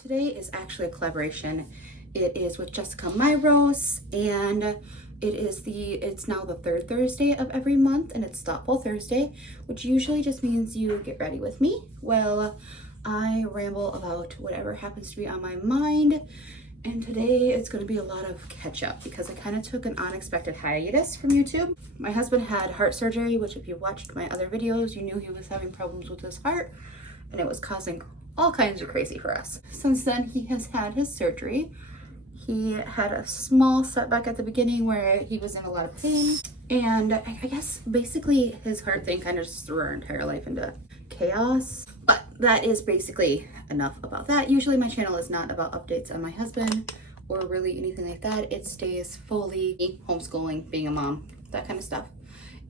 Today is actually a collaboration. It is with Jessica Myros, and it's now the third Thursday of every month, and it's Thoughtful Thursday, which usually just means you get ready with me. Well, I ramble about whatever happens to be on my mind, and today it's going to be a lot of catch up because I kind of took an unexpected hiatus from YouTube. My husband had heart surgery, which if you watched my other videos, you knew he was having problems with his heart, and it was causing all kinds of crazy for us. Since then, he has had his surgery. He had a small setback at the beginning where he was in a lot of pain. And I guess basically his heart thing kind of just threw our entire life into chaos. But that is basically enough about that. Usually my channel is not about updates on my husband or really anything like that. It stays fully homeschooling, being a mom, that kind of stuff.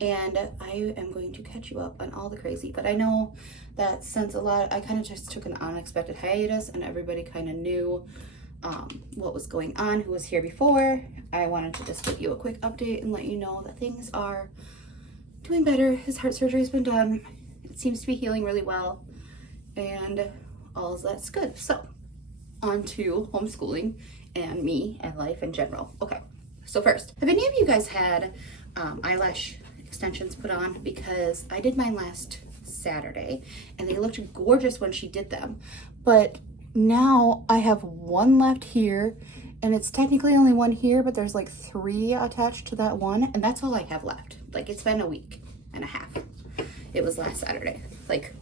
And I am going to catch you up on all the crazy, but I know that since I kind of just took an unexpected hiatus and everybody kind of knew what was going on, who was here before, I wanted to just give you a quick update and let you know that things are doing better. His heart surgery has been done. It seems to be healing really well, and all of that's good. So on to homeschooling and me and life in general. Okay, so first, have any of you guys had eyelash extensions put on? Because I did mine last Saturday and they looked gorgeous when she did them, but now I have one left here, and it's technically only one here, but there's like 3 attached to that one, and that's all I have left. Like, it's been a week and a half. It was last Saturday. Like,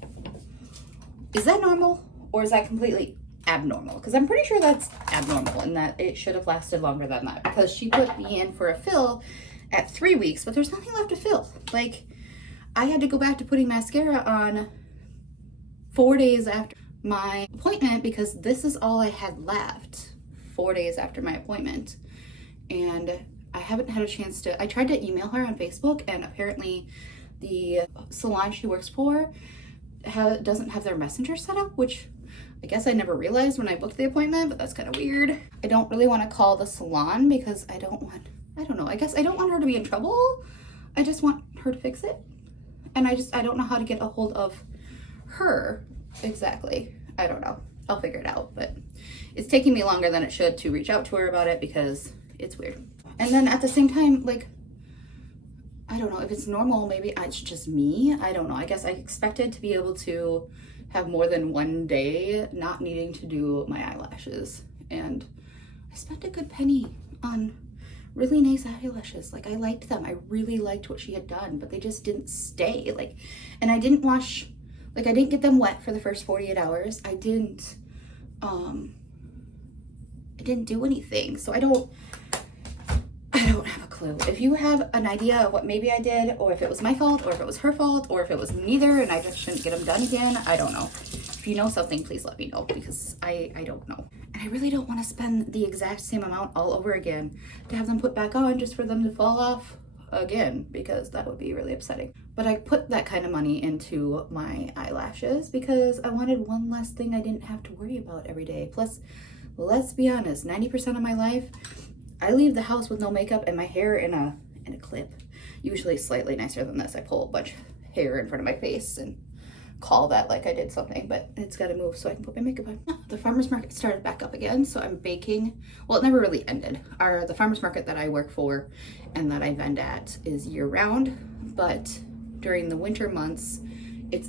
is that normal or is that completely abnormal? Because I'm pretty sure that's abnormal and that it should have lasted longer than that, because she put me in for a fill at 3 weeks, but there's nothing left to fill. Like, I had to go back to putting mascara on 4 days after my appointment because this is all I had left 4 days after my appointment. And I haven't had a chance to, I tried to email her on Facebook, and apparently the salon she works for doesn't have their messenger set up, which I guess I never realized when I booked the appointment, but that's kind of weird. I don't really want to call the salon because I don't know, I guess I don't want her to be in trouble. I just want her to fix it. And I don't know how to get a hold of her exactly. I don't know. I'll figure it out, but it's taking me longer than it should to reach out to her about it because it's weird. And then at the same time, like, I don't know if it's normal, maybe it's just me. I don't know. I guess I expected to be able to have more than one day not needing to do my eyelashes. And I spent a good penny on really nice eyelashes. Like, I liked them. I really liked what she had done, but they just didn't stay. Like, and I didn't wash, like, I didn't get them wet for the first 48 hours. I didn't do anything. So I don't have a clue. If you have an idea of what maybe I did, or if it was my fault, or if it was her fault, or if it was neither and I just shouldn't get them done again, I don't know. If you know something, please let me know, because I don't know. And I really don't want to spend the exact same amount all over again to have them put back on just for them to fall off again, because that would be really upsetting. But I put that kind of money into my eyelashes because I wanted one less thing I didn't have to worry about every day. Plus, let's be honest, 90% of my life I leave the house with no makeup and my hair in a clip. Usually slightly nicer than this. I pull a bunch of hair in front of my face and call that like I did something, but it's got to move so I can put my makeup on. The farmer's market started back up again, so I'm baking. Well, it never really ended. The farmer's market that I work for and that I vend at is year round, but during the winter months, it's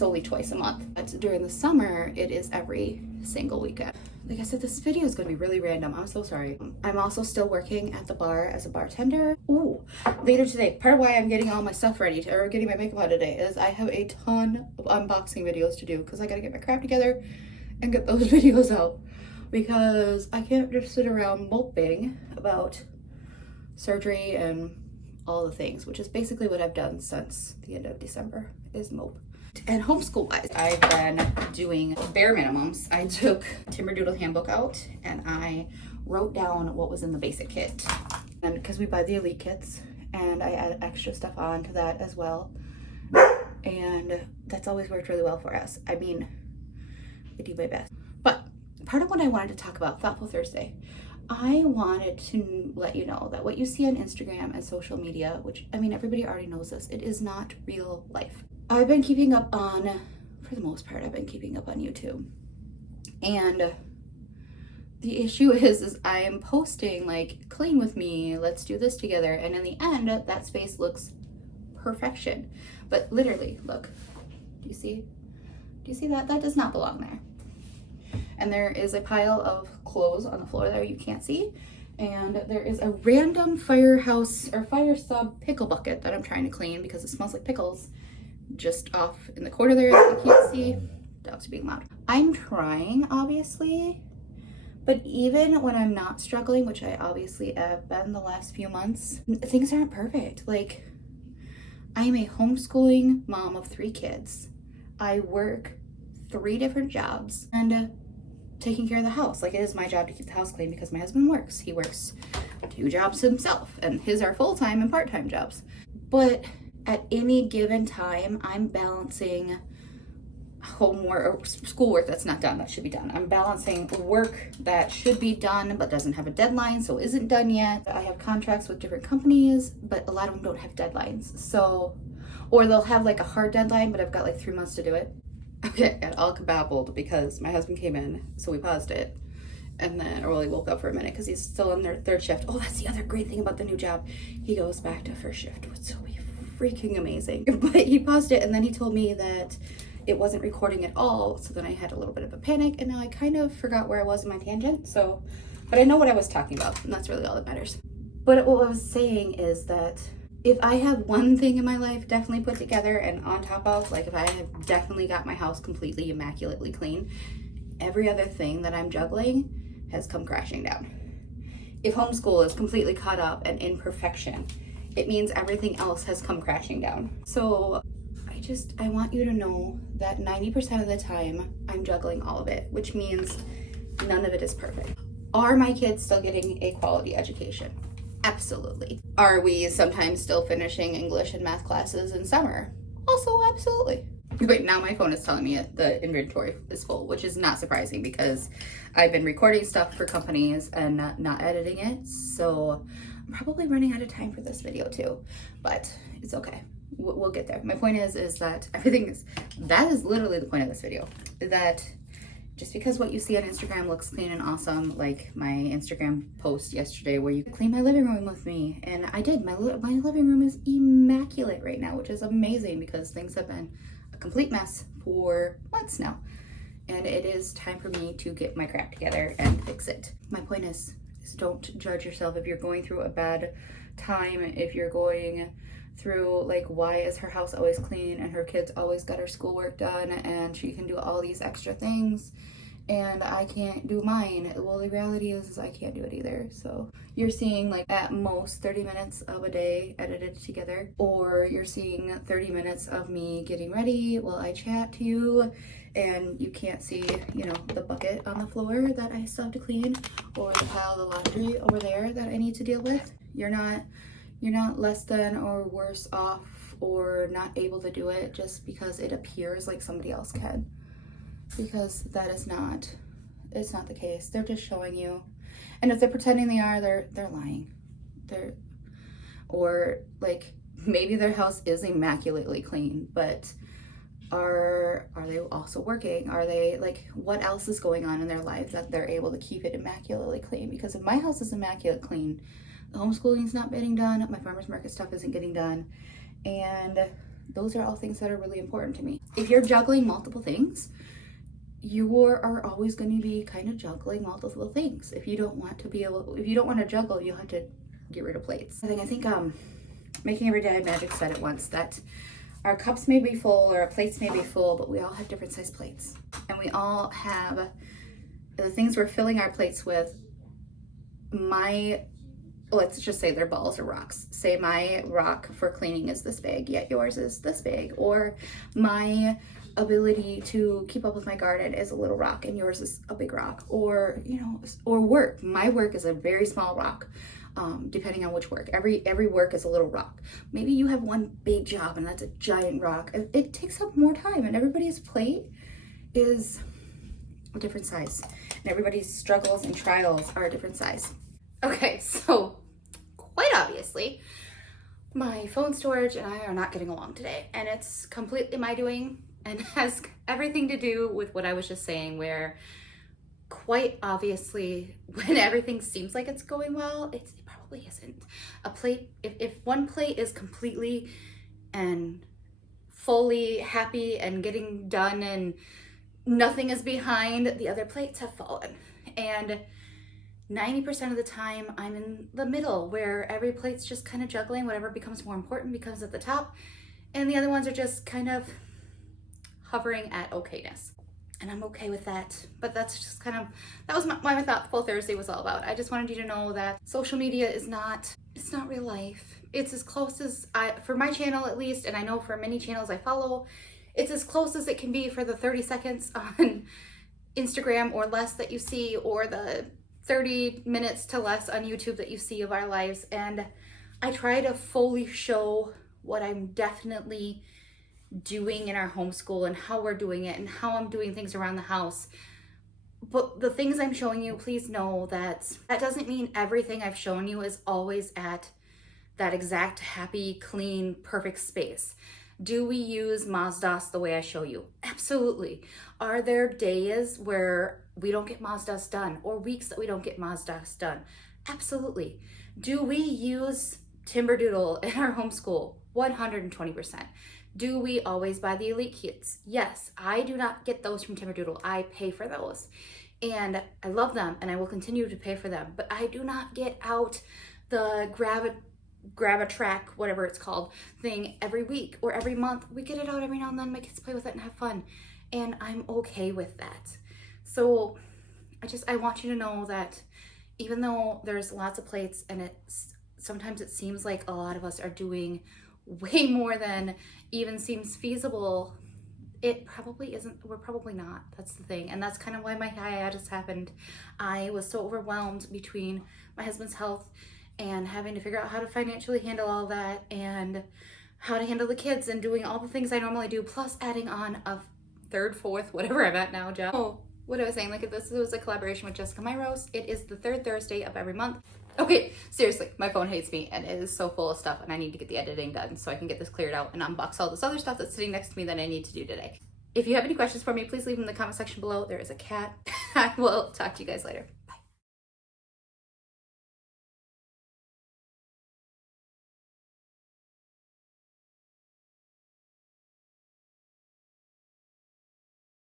only twice a month. But during the summer, it is every single weekend. Like I said, this video is going to be really random. I'm so sorry. I'm also still working at the bar as a bartender. Ooh, later today, part of why I'm getting all my stuff ready or getting my makeup on today is I have a ton of unboxing videos to do because I got to get my crap together and get those videos out, because I can't just sit around moping about surgery and all the things, which is basically what I've done since the end of December, is mope. And homeschool wise, I've been doing bare minimums. I took Timberdoodle handbook out and I wrote down what was in the basic kit. And because we buy the elite kits, and I add extra stuff on to that as well. And that's always worked really well for us. I mean, I do my best. But part of what I wanted to talk about, Thoughtful Thursday, I wanted to let you know that what you see on Instagram and social media, which, I mean, everybody already knows this, it is not real life. I've been keeping up on, for the most part, I've been keeping up on YouTube. And the issue is I am posting like, clean with me, let's do this together. And in the end, that space looks perfection. But literally, look, do you see? Do you see that? That does not belong there. And there is a pile of clothes on the floor there you can't see. And there is a random firehouse or fire sub pickle bucket that I'm trying to clean because it smells like pickles just off in the corner there that you can't see. Dogs are being loud. I'm trying, obviously, but even when I'm not struggling, which I obviously have been the last few months, things aren't perfect. Like, I am a homeschooling mom of 3 kids. I work 3 different jobs and taking care of the house. Like, it is my job to keep the house clean because my husband works. He works 2 jobs himself, and his are full-time and part-time jobs. But at any given time, I'm balancing homework or schoolwork that's not done, that should be done. I'm balancing work that should be done but doesn't have a deadline, so isn't done yet. I have contracts with different companies, but a lot of them don't have deadlines. So, or they'll have like a hard deadline, but I've got like 3 months to do it. Okay, I got all kababbled because my husband came in, so we paused it. And then, or well, he woke up for a minute because he's still in their 3rd shift. Oh, that's the other great thing about the new job. He goes back to 1st shift, which will be freaking amazing. But he paused it and then he told me that it wasn't recording at all. So then I had a little bit of a panic and now I kind of forgot where I was in my tangent. So, but I know what I was talking about and that's really all that matters. But what I was saying is that if I have one thing in my life definitely put together and on top of, like if I have definitely got my house completely immaculately clean, every other thing that I'm juggling has come crashing down. If homeschool is completely caught up and in perfection, it means everything else has come crashing down. So I want you to know that 90% of the time I'm juggling all of it, which means none of it is perfect. Are my kids still getting a quality education? Absolutely. Are we sometimes still finishing English and math classes in summer? Also, absolutely. Wait, now my phone is telling me the inventory is full, which is not surprising because I've been recording stuff for companies and not editing it. So I'm probably running out of time for this video too, but it's okay. We'll get there. My point is that that is literally the point of this video, that just because what you see on Instagram looks clean and awesome, like my Instagram post yesterday where you clean my living room with me, and I did. My living room is immaculate right now, which is amazing because things have been a complete mess for months now, and it is time for me to get my crap together and fix it. My point is don't judge yourself if you're going through a bad time, if you're going through like, why is her house always clean and her kids always got her schoolwork done and she can do all these extra things and I can't do mine. Well, the reality is I can't do it either. So you're seeing like at most 30 minutes of a day edited together, or you're seeing 30 minutes of me getting ready while I chat to you and you can't see, you know, the bucket on the floor that I still have to clean, or the pile of laundry over there that I need to deal with. You're not less than or worse off or not able to do it just because it appears like somebody else can, because that is not, it's not the case. They're just showing you, and if they're pretending they are, they're lying. Or like maybe their house is immaculately clean, but are they also working? Are they like, what else is going on in their life that they're able to keep it immaculately clean? Because if my house is immaculate clean, the homeschooling is not getting done, my farmer's market stuff isn't getting done, and those are all things that are really important to me. If you're juggling multiple things, you are always going to be kind of juggling multiple things. If you don't want to juggle, you'll have to get rid of plates. I think Making Every Day Magic said it once, that our cups may be full or our plates may be full, but we all have different size plates, and we all have the things we're filling our plates with. Let's just say they're balls or rocks. Say my rock for cleaning is this big, yet yours is this big. Or my ability to keep up with my garden is a little rock and yours is a big rock. Or, you know, or work. My work is a very small rock, depending on which work. Every work is a little rock. Maybe you have one big job and that's a giant rock. It takes up more time, and everybody's plate is a different size. And everybody's struggles and trials are a different size. Okay, so quite obviously, my phone storage and I are not getting along today, and it's completely my doing and has everything to do with what I was just saying, where quite obviously, when everything seems like it's going well, it probably isn't. A plate, if one plate is completely and fully happy and getting done and nothing is behind, the other plates have fallen. And 90% of the time I'm in the middle, where every plate's just kind of juggling. Whatever becomes more important becomes at the top, and the other ones are just kind of hovering at okayness. And I'm okay with that. But that's just kind of, that was what my Thoughtful Thursday was all about. I just wanted you to know that social media is not, it's not real life. It's as close as, for my channel at least, and I know for many channels I follow, it's as close as it can be for the 30 seconds on Instagram or less that you see, or the 30 minutes to less on YouTube that you see of our lives. And I try to fully show what I'm definitely doing in our homeschool and how we're doing it and how I'm doing things around the house. But the things I'm showing you, please know that that doesn't mean everything I've shown you is always at that exact happy, clean, perfect space. Do we use Mazdas the way I show you? Absolutely. Are there days where we don't get Mazdas done, or weeks that we don't get Mazdas done? Absolutely. Do we use Timberdoodle in our homeschool? 120%. Do we always buy the Elite kits? Yes. I do not get those from Timberdoodle. I pay for those. And I love them, and I will continue to pay for them. But I do not get out the grab a track, whatever it's called, thing every week or every month. We get it out every now and then. My kids play with it and have fun. And I'm okay with that. So I want you to know that even though there's lots of plates, and sometimes it seems like a lot of us are doing way more than even seems feasible, it probably isn't. We're probably not. That's the thing. And that's kind of why my hiatus happened. I was so overwhelmed between my husband's health and having to figure out how to financially handle all that, and how to handle the kids, and doing all the things I normally do, plus adding on a third, fourth, whatever I'm at now, job. Oh, what I was saying, like, this was a collaboration with Jessica My Roast. It is the third Thursday of every month. Okay, seriously, my phone hates me, and it is so full of stuff, and I need to get the editing done so I can get this cleared out and unbox all this other stuff that's sitting next to me that I need to do today. If you have any questions for me, please leave them in the comment section below. There is a cat. I will talk to you guys later.